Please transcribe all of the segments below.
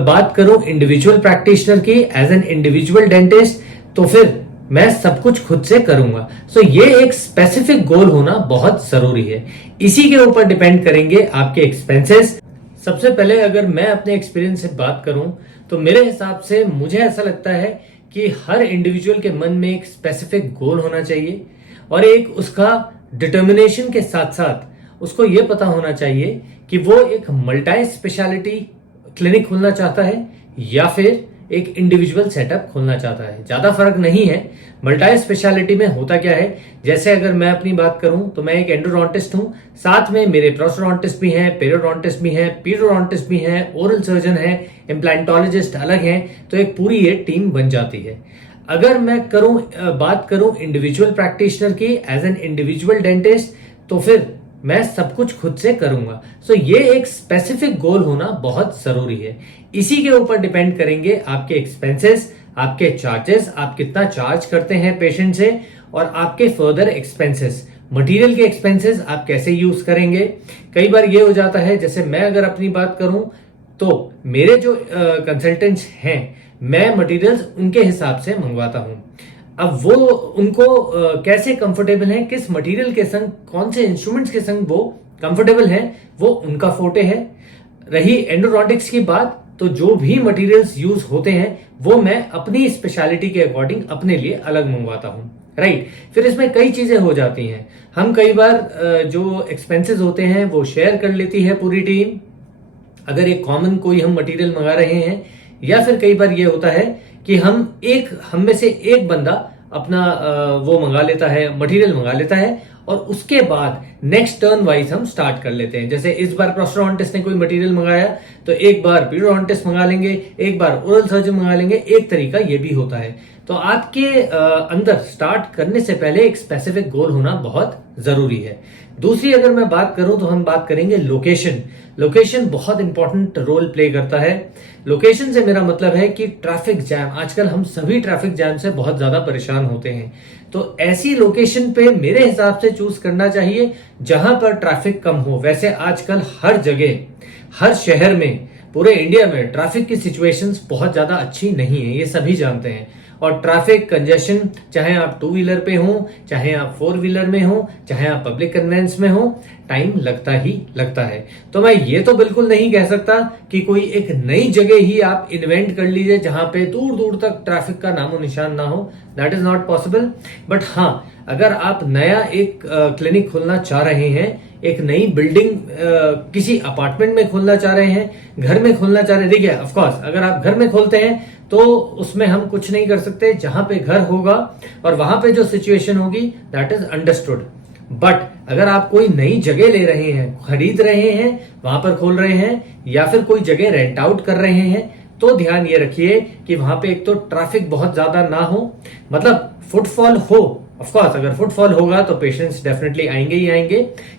बात करूं individual practitioner की एज एन इंडिविजुअल डेंटिस्ट, तो फिर मैं सब कुछ खुद से करूंगा। सो ये एक स्पेसिफिक गोल होना बहुत जरूरी है। इसी के ऊपर डिपेंड करेंगे आपके एक्सपेंसेस। सबसे पहले अगर मैं अपने एक्सपीरियंस से बात करूं तो मेरे हिसाब से मुझे ऐसा लगता है कि हर इंडिविजुअल के मन में एक स्पेसिफिक गोल होना चाहिए और एक उसका डिटर्मिनेशन के साथ साथ उसको ये पता होना चाहिए कि वो एक मल्टी स्पेशलिटी क्लिनिक खोलना चाहता है या फिर एक इंडिविजुअल सेटअप खोलना चाहता है। ज्यादा फर्क नहीं है। मल्टी स्पेशलिटी में होता क्या है, जैसे अगर मैं अपनी बात करूं तो मैं एक एंडोडोंटिस्ट हूं, साथ में मेरे प्रोस्टोडोंटिस्ट भी हैं, पेरियोडोंटिस्ट भी हैं, पीरियोडोंटिस्ट भी हैं, ओरल सर्जन है, इम्प्लांटोलॉजिस्ट अलग हैं, तो एक पूरी ये टीम बन जाती है। अगर मैं बात करूं इंडिविजुअल प्रैक्टिशनर की एज एन इंडिविजुअल डेंटिस्ट, तो फिर मैं सब कुछ खुद से करूंगा। सो ये एक स्पेसिफिक गोल होना बहुत जरूरी है। इसी के ऊपर डिपेंड करेंगे आपके एक्सपेंसेस, आपके चार्जेस, आप कितना चार्ज करते हैं पेशेंट से, और आपके फर्दर एक्सपेंसेस, मटेरियल के एक्सपेंसेस आप कैसे यूज करेंगे। कई बार ये हो जाता है, जैसे मैं अगर अपनी बात करूं तो मेरे जो कंसल्टेंट्स हैं, मैं मटेरियल्स उनके हिसाब से मंगवाता हूं। अब वो उनको कैसे कंफर्टेबल है, किस मटेरियल के संग, कौन से इंस्ट्रूमेंट्स के संग वो कंफर्टेबल हैं, वो उनका फोटे है। रही एंडोडोंटिक्स की बात, तो जो भी मटेरियल्स यूज होते हैं वो मैं अपनी स्पेशलिटी के अकॉर्डिंग अपने लिए अलग मंगवाता हूं, राइट। फिर इसमें कई चीजें हो जाती हैं। हम कई बार जो एक्सपेंसेस होते हैं वो शेयर कर लेती है पूरी टीम, अगर एक कॉमन कोई हम मटेरियल मंगा रहे हैं, या फिर कई बार ये होता है कि हम में से एक बंदा अपना वो मंगा लेता है, मटेरियल मंगा लेता है, और उसके बाद नेक्स्ट टर्न वाइज हम स्टार्ट कर लेते हैं। जैसे इस बार प्रोस्टोडोंटिस्ट ने कोई मटेरियल मंगाया तो एक बार पीरियोडोंटिस्ट मंगा लेंगे, एक बार ओरल सर्जन मंगा लेंगे। एक तरीका ये भी होता है। तो आपके अंदर स्टार्ट करने से पहले एक स्पेसिफिक गोल होना बहुत जरूरी है। दूसरी अगर मैं बात करूं तो हम बात करेंगे लोकेशन। लोकेशन बहुत इंपॉर्टेंट रोल प्ले करता है। लोकेशन से मेरा मतलब है कि ट्रैफिक जैम, आजकल हम सभी ट्रैफिक जैम से बहुत ज्यादा परेशान होते हैं। तो ऐसी लोकेशन पे मेरे हिसाब से चूज करना चाहिए जहां पर ट्रैफिक कम हो। वैसे आजकल हर जगह, हर शहर में, पूरे इंडिया में ट्रैफिक की सिचुएशंस बहुत ज्यादा अच्छी नहीं है, ये सभी जानते हैं। और ट्रैफिक कंजेशन, चाहे आप 2 व्हीलर पे हो, चाहे आप 4 व्हीलर में हो, चाहे आप पब्लिक कन्वेंस में हो, टाइम लगता ही लगता है। तो मैं ये तो बिल्कुल नहीं कह सकता कि कोई एक नई जगह ही आप इन्वेंट कर लीजिए जहां पे दूर दूर तक ट्रैफिक का नामो निशान ना हो। That is not possible. But हाँ, अगर आप नया एक क्लिनिक खोलना चाह रहे हैं, एक नई बिल्डिंग किसी अपार्टमेंट में खोलना चाह रहे हैं, घर में खोलना चाह रहे हैं, देखिए ऑफ कोर्स अगर आप घर में खोलते हैं तो उसमें हम कुछ नहीं कर सकते। जहां पे घर होगा और वहां पे जो सिचुएशन होगी दैट इज अंडरस्टूड। बट अगर आप कोई नई जगह ले रहे हैं, खरीद रहे हैं, वहां पर खोल रहे हैं, या फिर कोई जगह रेंट आउट कर रहे हैं, तो ध्यान ये रखिए कि वहां पे एक तो ट्रैफिक बहुत ज्यादा ना हो, मतलब फुटफॉल हो। ऑफ कोर्स अगर फुटफॉल होगा तो पेशेंट्स डेफिनेटली आएंगे ही आएंगे।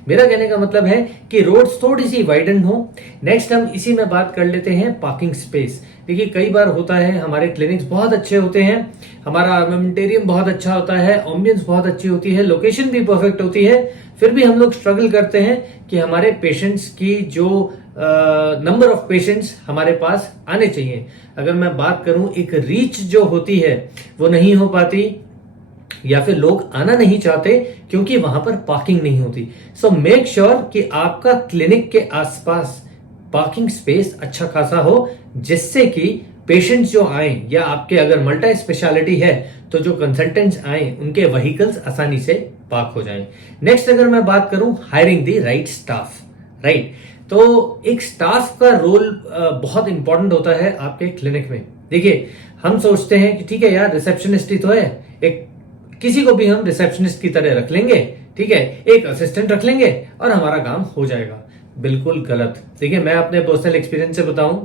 मेरा कहने का मतलब है कि रोड्स थोड़ी सी वाइडन हो। नेक्स्ट हम इसी में बात कर लेते हैं पार्किंग स्पेस। देखिए कई बार होता है, हमारे क्लिनिक्स बहुत अच्छे होते हैं, हमारा आर्मामेंटेरियम बहुत अच्छा होता है, एम्बियंस बहुत अच्छी होती है, लोकेशन भी परफेक्ट होती है, फिर भी हम लोग स्ट्रगल करते हैं कि हमारे पेशेंट्स की जो नंबर ऑफ पेशेंट्स हमारे पास आने चाहिए, अगर मैं बात करूं एक रीच जो होती है वो नहीं हो पाती, या फिर लोग आना नहीं चाहते क्योंकि वहां पर पार्किंग नहीं होती। सो मेक श्योर कि आपका क्लिनिक के आसपास पार्किंग स्पेस अच्छा खासा हो, जिससे कि पेशेंट्स जो आए, या आपके अगर मल्टी स्पेशलिटी है तो जो कंसल्टेंट्स आए उनके व्हीकल्स आसानी से पार्क हो जाएं। नेक्स्ट अगर मैं बात करूं hiring the right staff, right. तो एक स्टाफ का रोल बहुत इंपॉर्टेंट होता है आपके क्लिनिक में। देखिए हम सोचते हैं कि ठीक है यार, रिसेप्शनिस्ट ही तो है, एक किसी को भी हम रिसेप्शनिस्ट की तरह रख लेंगे, ठीक है, एक असिस्टेंट रख लेंगे और हमारा काम हो जाएगा। बिल्कुल गलत। देखिए मैं अपने पर्सनल एक्सपीरियंस से बताऊं,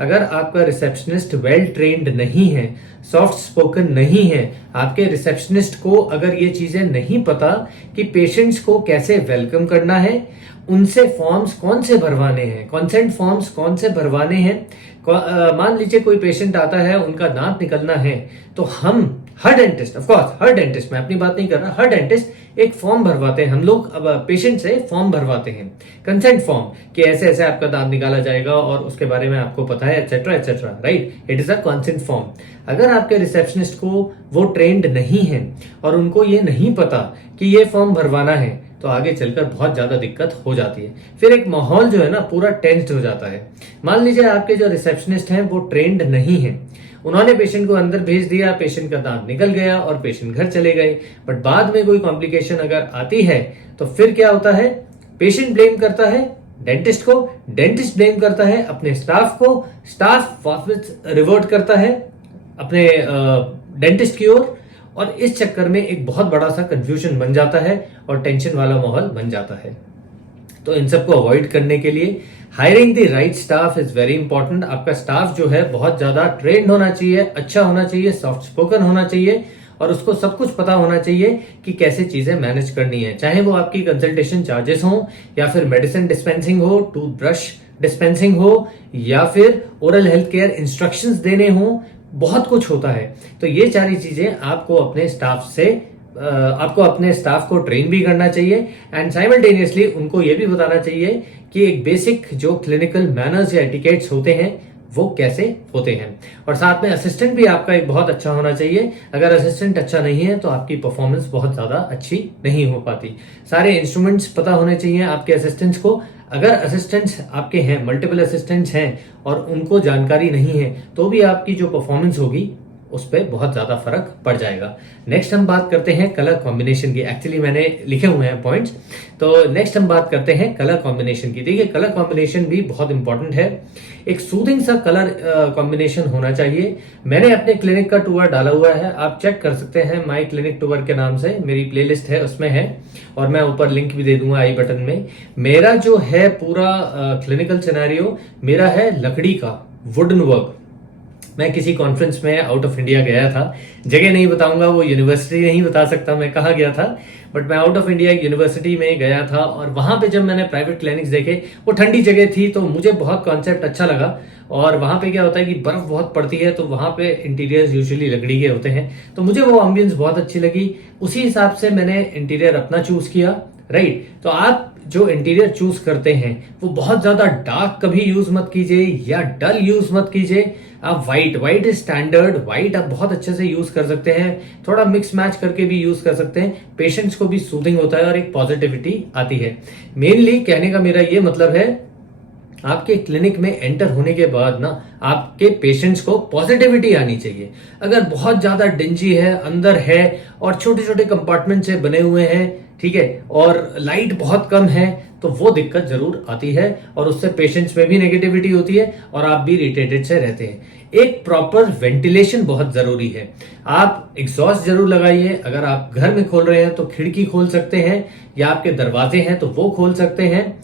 अगर आपका रिसेप्शनिस्ट वेल ट्रेन्ड नहीं है, सॉफ्ट स्पोकन नहीं है, आपके रिसेप्शनिस्ट को अगर ये चीजें नहीं पता कि पेशेंट्स को कैसे वेलकम करना है, उनसे फॉर्म्स कौन से भरवाने हैं, कंसेंट फॉर्म्स कौन से भरवाने हैं, मान लीजिए कोई पेशेंट आता है, उनका दांत निकलना है, तो हम हर डेंटिस्ट, ऑफ कोर्स हर डेंटिस्ट, मैं अपनी बात नहीं कर रहा, हर डेंटिस्ट एक फॉर्म भरवाते हैं। हम लोग अब पेशेंट से फॉर्म भरवाते हैं, कंसेंट फॉर्म, कि ऐसे ऐसे आपका दांत निकाला जाएगा और उसके बारे में आपको पता है, etcetera etcetera, right. It is a consent form. अगर आपके रिसेप्शनिस्ट को वो ट्रेंड नहीं है और उनको ये नहीं पता कि ये फॉर्म भरवाना है, तो आगे चलकर बहुत ज्यादा दिक्कत हो जाती है। फिर एक माहौल जो है ना पूरा टेंस्ड हो जाता है। मान लीजिए आपके जो रिसेप्शनिस्ट हैं वो ट्रेंड नहीं है, उन्होंने पेशेंट को अंदर भेज दिया, पेशेंट का दांत निकल गया और पेशेंट घर चले गए, बट बाद में कोई कॉम्प्लिकेशन अगर आती है तो फिर क्या होता है, पेशेंट ब्लेम करता है डेंटिस्ट को, डेंटिस्ट ब्लेम करता है अपने स्टाफ को, स्टाफ वापस रिवर्ट करता है अपने डेंटिस्ट की ओर, और इस चक्कर में एक बहुत बड़ा सा कंफ्यूजन बन जाता है और टेंशन वाला माहौल बन जाता है। तो इन सबको अवॉइड करने के लिए hiring the right staff is very important. आपका स्टाफ जो है बहुत ज्यादा ट्रेंड होना चाहिए, अच्छा होना चाहिए, सॉफ्ट स्पोकन होना चाहिए और उसको सब कुछ पता होना चाहिए कि कैसे चीजें मैनेज करनी है, चाहे वो आपकी कंसल्टेशन चार्जेस हो या फिर मेडिसिन डिस्पेंसिंग हो, टूथब्रश डिस्पेंसिंग हो या फिर ओरल हेल्थ केयर इंस्ट्रक्शंस देने हो, बहुत कुछ होता है। तो ये सारी चीजें आपको अपने स्टाफ को ट्रेन भी करना चाहिए एंड साइमल्टेनियसली उनको ये भी बताना चाहिए कि एक बेसिक जो क्लिनिकल मैनर्स या एटिकेट्स होते हैं वो कैसे होते हैं। और साथ में असिस्टेंट भी आपका एक बहुत अच्छा होना चाहिए। अगर असिस्टेंट अच्छा नहीं है तो आपकी परफॉर्मेंस बहुत ज्यादा अच्छी नहीं हो पाती। सारे इंस्ट्रूमेंट्स पता होने चाहिए आपके असिस्टेंट्स को। अगर असिस्टेंट्स आपके हैं, मल्टीपल असिस्टेंट्स हैं और उनको जानकारी नहीं है, तो भी आपकी जो परफॉर्मेंस होगी उस पर बहुत ज्यादा फर्क पड़ जाएगा। नेक्स्ट हम बात करते हैं कलर कॉम्बिनेशन की। एक्चुअली मैंने लिखे हुए हैं पॉइंट्स, तो नेक्स्ट हम बात करते हैं कलर कॉम्बिनेशन की। देखिए कलर कॉम्बिनेशन भी बहुत इंपॉर्टेंट है। एक सूदिंग सा कलर कॉम्बिनेशन होना चाहिए। मैंने अपने क्लिनिक का टूर डाला हुआ है, आप चेक कर सकते हैं, माई क्लिनिक टूर के नाम से मेरी प्लेलिस्ट है, उसमें है, और मैं ऊपर लिंक भी दे दूंगा आई बटन में। मेरा जो है पूरा क्लिनिकल सिनेरियो मेरा है लकड़ी का, वुडन वर्क। मैं किसी कॉन्फ्रेंस में आउट ऑफ इंडिया गया था, जगह नहीं बताऊंगा, वो यूनिवर्सिटी नहीं बता सकता मैं कहाँ गया था, बट मैं आउट ऑफ इंडिया यूनिवर्सिटी में गया था और वहां पे जब मैंने प्राइवेट क्लिनिक्स देखे, वो ठंडी जगह थी तो मुझे बहुत कॉन्सेप्ट अच्छा लगा। और वहां पे क्या होता है कि बर्फ बहुत पड़ती है, तो वहां पे इंटीरियर्स यूजुअली लकड़ी के होते हैं, तो मुझे वो एम्बियंस बहुत अच्छी लगी। उसी हिसाब से मैंने इंटीरियर अपना चूज किया, राइट। तो आप जो इंटीरियर चूज करते हैं वो बहुत ज्यादा डार्क कभी यूज मत कीजिए या डल यूज मत कीजिए। आप व्हाइट इज स्टैंडर्ड, व्हाइट आप बहुत अच्छे से यूज कर सकते हैं, थोड़ा मिक्स मैच करके भी यूज कर सकते हैं। पेशेंट्स को भी सूदिंग होता है और एक पॉजिटिविटी आती है। मेनली कहने का मेरा ये मतलब है, आपके क्लिनिक में एंटर होने के बाद ना आपके पेशेंट्स को पॉजिटिविटी आनी चाहिए। अगर बहुत ज्यादा डिंजी है, अंदर है और छोटे छोटे कंपार्टमेंट से बने हुए हैं, ठीक है, और लाइट बहुत कम है, तो वो दिक्कत जरूर आती है और उससे पेशेंट्स में भी नेगेटिविटी होती है और आप भी इरिटेटेड से रहते हैं। एक प्रॉपर वेंटिलेशन बहुत जरूरी है। आप एग्जॉस्ट जरूर लगाइए। अगर आप घर में खोल रहे हैं तो खिड़की खोल सकते हैं, या आपके दरवाजे हैं तो वो खोल सकते हैं।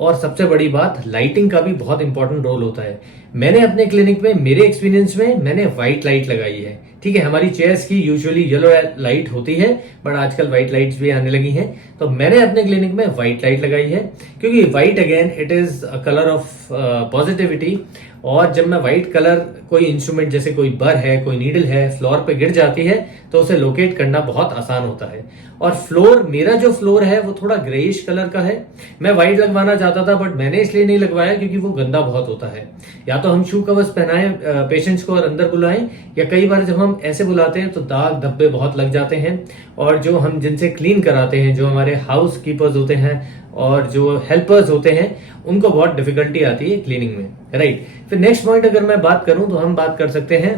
और सबसे बड़ी बात, लाइटिंग का भी बहुत इंपॉर्टेंट रोल होता है। मैंने अपने क्लिनिक में, मेरे एक्सपीरियंस में, मैंने व्हाइट लाइट लगाई है, ठीक है। हमारी चेयर्स की यूजुअली येलो लाइट होती है, बट आजकल व्हाइट लाइट्स भी आने लगी हैं, तो मैंने अपने क्लिनिक में व्हाइट लाइट लगाई है, क्योंकि white again it is a colour of positivity. और जब मैं व्हाइट कलर, कोई इंस्ट्रूमेंट जैसे कोई बर है, कोई नीडल है, फ्लोर पे गिर जाती है तो उसे लोकेट करना बहुत आसान होता है। और फ्लोर, मेरा जो फ्लोर है वो थोड़ा ग्रेइश कलर का है। मैं व्हाइट लगवाना चाहता था बट मैंने इसलिए नहीं लगवाया क्योंकि वो गंदा बहुत होता है। या तो हम शू कवर्स पहनाएं पेशेंट्स को और अंदर बुलाएं, या कई बार जब हम ऐसे बुलाते हैं तो दाग धब्बे बहुत लग जाते हैं। और जो हम जिनसे क्लीन कराते हैं, जो हमारे हाउस कीपर्स होते हैं और जो हेल्पर्स होते हैं, उनको बहुत डिफिकल्टी आती है क्लीनिंग में, राइट। फिर नेक्स्ट पॉइंट अगर मैं बात करूं तो हम बात कर सकते हैं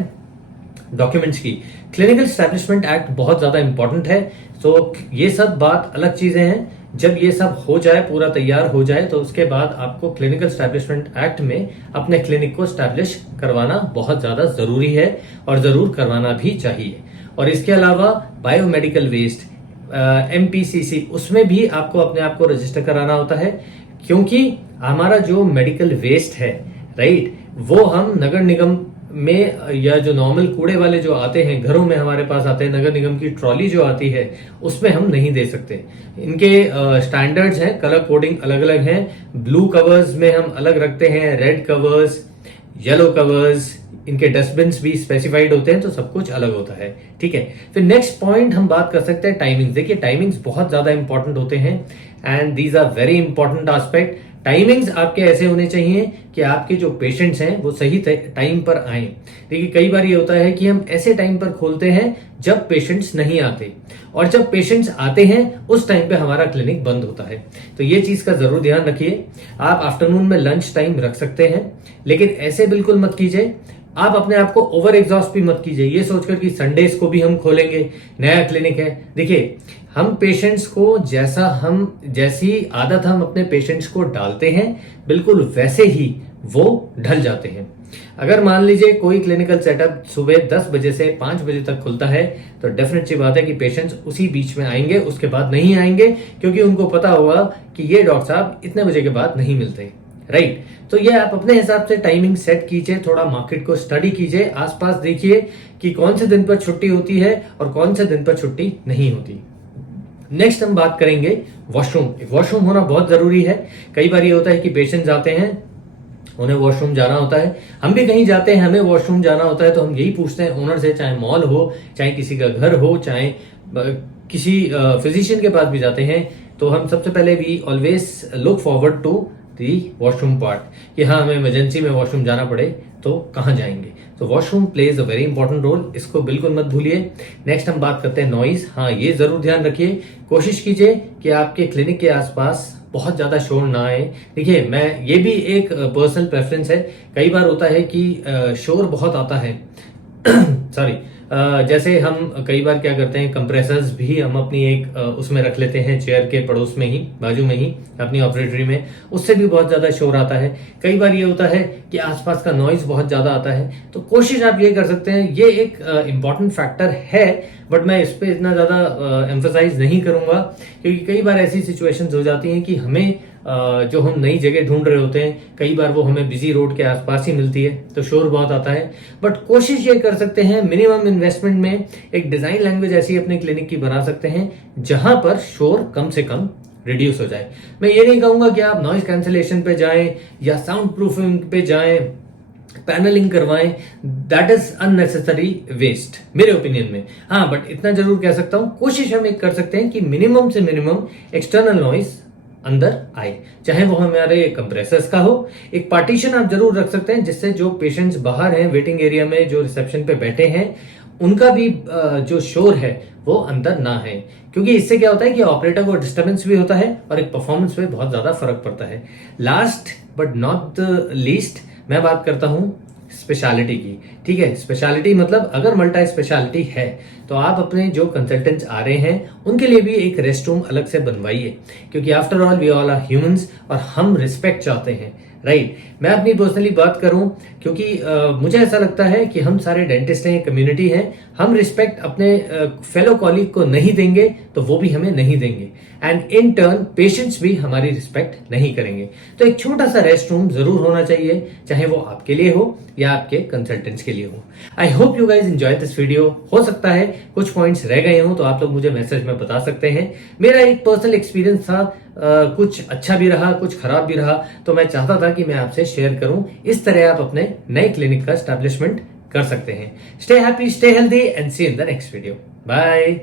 डॉक्यूमेंट्स की। क्लिनिकल एस्टैब्लिशमेंट एक्ट बहुत ज्यादा इंपॉर्टेंट है। तो ये सब बात अलग चीजें हैं। जब ये सब हो जाए, पूरा तैयार हो जाए, तो उसके बाद आपको क्लिनिकल एस्टैब्लिशमेंट एक्ट में अपने क्लिनिक को एस्टैब्लिश करवाना बहुत ज्यादा जरूरी है और जरूर करवाना भी चाहिए। और इसके अलावा बायोमेडिकल वेस्ट, MPCC, उसमें भी आपको अपने आप को रजिस्टर कराना होता है, क्योंकि हमारा जो मेडिकल वेस्ट है, राइट, वो हम नगर निगम में, या जो नॉर्मल कूड़े वाले जो आते हैं घरों में हमारे पास आते हैं, नगर निगम की ट्रॉली जो आती है उसमें हम नहीं दे सकते। इनके स्टैंडर्ड्स हैं, कलर कोडिंग अलग अलग हैं। ब्लू कवर्स में हम अलग रखते हैं, रेड कवर्स, येलो कवर्स, इनके डस्टबिन भी स्पेसिफाइड होते हैं, तो सब कुछ अलग होता है। ठीक है, फिर नेक्स्ट पॉइंट हम बात कर सकते हैं टाइमिंग्स। देखिए टाइमिंग्स बहुत ज्यादा इंपॉर्टेंट होते हैं and these are very important aspect. Timings आपके ऐसे होने चाहिए कि आपके जो पेशेंट्स हैं वो सही टाइम पर आए। देखिए कई बार ये होता है कि हम ऐसे टाइम पर खोलते हैं जब पेशेंट्स नहीं आते, और जब पेशेंट्स आते हैं उस टाइम पे हमारा क्लिनिक बंद होता है। तो ये चीज का जरूर ध्यान रखिए। आप आफ्टरनून में लंच टाइम रख सकते हैं, लेकिन ऐसे बिल्कुल मत कीजिए। आप अपने आप को ओवर एग्जॉस्ट भी मत कीजिए ये सोचकर कि संडेज को भी हम खोलेंगे, नया क्लिनिक है। देखिए हम पेशेंट्स को जैसी आदत हम अपने पेशेंट्स को डालते हैं, बिल्कुल वैसे ही वो ढल जाते हैं। अगर मान लीजिए कोई क्लिनिकल सेटअप सुबह 10 बजे से 5 बजे तक खुलता है, तो डेफिनेट सी बात है कि पेशेंट्स उसी बीच में आएंगे, उसके बाद नहीं आएंगे, क्योंकि उनको पता होगा कि ये डॉक्टर साहब इतने बजे के बाद नहीं मिलते। राइट, तो ये आप अपने हिसाब से टाइमिंग सेट कीजिए, थोड़ा मार्केट को स्टडी कीजिए, आसपास देखिए कि कौन से दिन पर छुट्टी होती है और कौन से दिन पर छुट्टी नहीं होती। नेक्स्ट हम बात करेंगे वॉशरूम। वॉशरूम होना बहुत जरूरी है। कई बार ये होता है कि पेशेंट्स आते हैं, उन्हें वॉशरूम जाना होता है, हम भी कहीं जाते हैं हमें वॉशरूम जाना होता है, तो हम यही पूछते हैं ओनर से, चाहे मॉल हो, चाहे किसी का घर हो, चाहे किसी फिजिशियन के पास भी जाते हैं, तो हम सबसे पहले we always look forward to the washroom part कि हाँ हमें इमरजेंसी में वॉशरूम जाना पड़े तो कहाँ जाएंगे। तो washroom plays a very important role, इसको बिल्कुल मत भूलिए। नेक्स्ट हम बात करते हैं नॉइज। हाँ ये जरूर ध्यान रखिए, कोशिश कीजिए कि आपके क्लिनिक के आसपास बहुत ज्यादा शोर ना आए। देखिए मैं ये भी एक पर्सनल प्रेफरेंस है, कई बार होता है कि शोर बहुत आता है सॉरी जैसे हम कई बार क्या करते हैं, कंप्रेसर्स भी हम अपनी एक उसमें रख लेते हैं, चेयर के पड़ोस में ही, बाजू में ही अपनी ऑपरेटरी में, उससे भी बहुत ज्यादा शोर आता है। कई बार ये होता है कि आसपास का नॉइज बहुत ज्यादा आता है, तो कोशिश आप ये कर सकते हैं, ये एक इंपॉर्टेंट फैक्टर है, बट मैं इस पे इतना ज्यादा एम्फसाइज नहीं करूंगा, क्योंकि कई बार ऐसी सिचुएशंस हो जाती हैं कि हमें जो हम नई जगह ढूंढ रहे होते हैं, कई बार वो हमें बिजी रोड के आसपास ही मिलती है, तो शोर बहुत आता है। बट कोशिश ये कर सकते हैं मिनिमम इन्वेस्टमेंट में एक डिजाइन लैंग्वेज ऐसी अपने क्लिनिक की बना सकते हैं जहां पर शोर कम से कम रिड्यूस हो जाए। मैं ये नहीं कहूंगा कि आप नॉइज कैंसिलेशन पे जाएं या साउंड प्रूफिंग पे जाएं, पैनलिंग करवाएं, दैट इज अननेसेसरी वेस्ट मेरे ओपिनियन में। हाँ बट इतना जरूर कह सकता हूं, कोशिश हम एक कर सकते हैं कि मिनिमम से मिनिमम एक्सटर्नल नॉइज अंदर आए, चाहे वो हमारे कंप्रेसर्स का हो। एक पार्टीशन आप जरूर रख सकते हैं जिससे जो पेशेंट्स बाहर हैं वेटिंग एरिया में, जो रिसेप्शन पे बैठे हैं, उनका भी जो शोर है वो अंदर ना है, क्योंकि इससे क्या होता है कि ऑपरेटर को डिस्टर्बेंस भी होता है और एक परफॉर्मेंस पे बहुत ज्यादा फर्क पड़ता है। Last but not the least मैं बात करता हूं स्पेशलिटी की। ठीक है, स्पेशलिटी मतलब अगर मल्टी स्पेशलिटी है तो आप अपने जो कंसल्टेंट्स आ रहे हैं उनके लिए भी एक रेस्ट रूम अलग से बनवाइए, क्योंकि after all we all are humans और हम रिस्पेक्ट चाहते हैं। राइट, मैं अपनी पर्सनली बात करूं, क्योंकि मुझे ऐसा लगता है कि हम सारे डेंटिस्ट हैं, कम्युनिटी हैं, हम रिस्पेक्ट अपने फेलो कॉलीग को नहीं देंगे तो वो भी हमें नहीं देंगे, एंड इन टर्न पेशेंट्स भी हमारी रिस्पेक्ट नहीं करेंगे। तो एक छोटा सा रेस्ट रूम जरूर होना चाहिए, चाहे वो आपके लिए हो या आपके कंसल्टेंट्स के लिए हो। I hope you guys enjoy this video. हो सकता है कुछ पॉइंट्स रह गए हो तो आप लोग मुझे मैसेज में बता सकते हैं। मेरा एक पर्सनल एक्सपीरियंस था, कुछ अच्छा भी रहा, कुछ खराब भी रहा, तो मैं चाहता था कि मैं आपसे शेयर करूं। इस तरह आप अपने नए क्लिनिक का एस्टैब्लिशमेंट कर सकते हैं। Stay happy, stay healthy and see in the next video. Bye.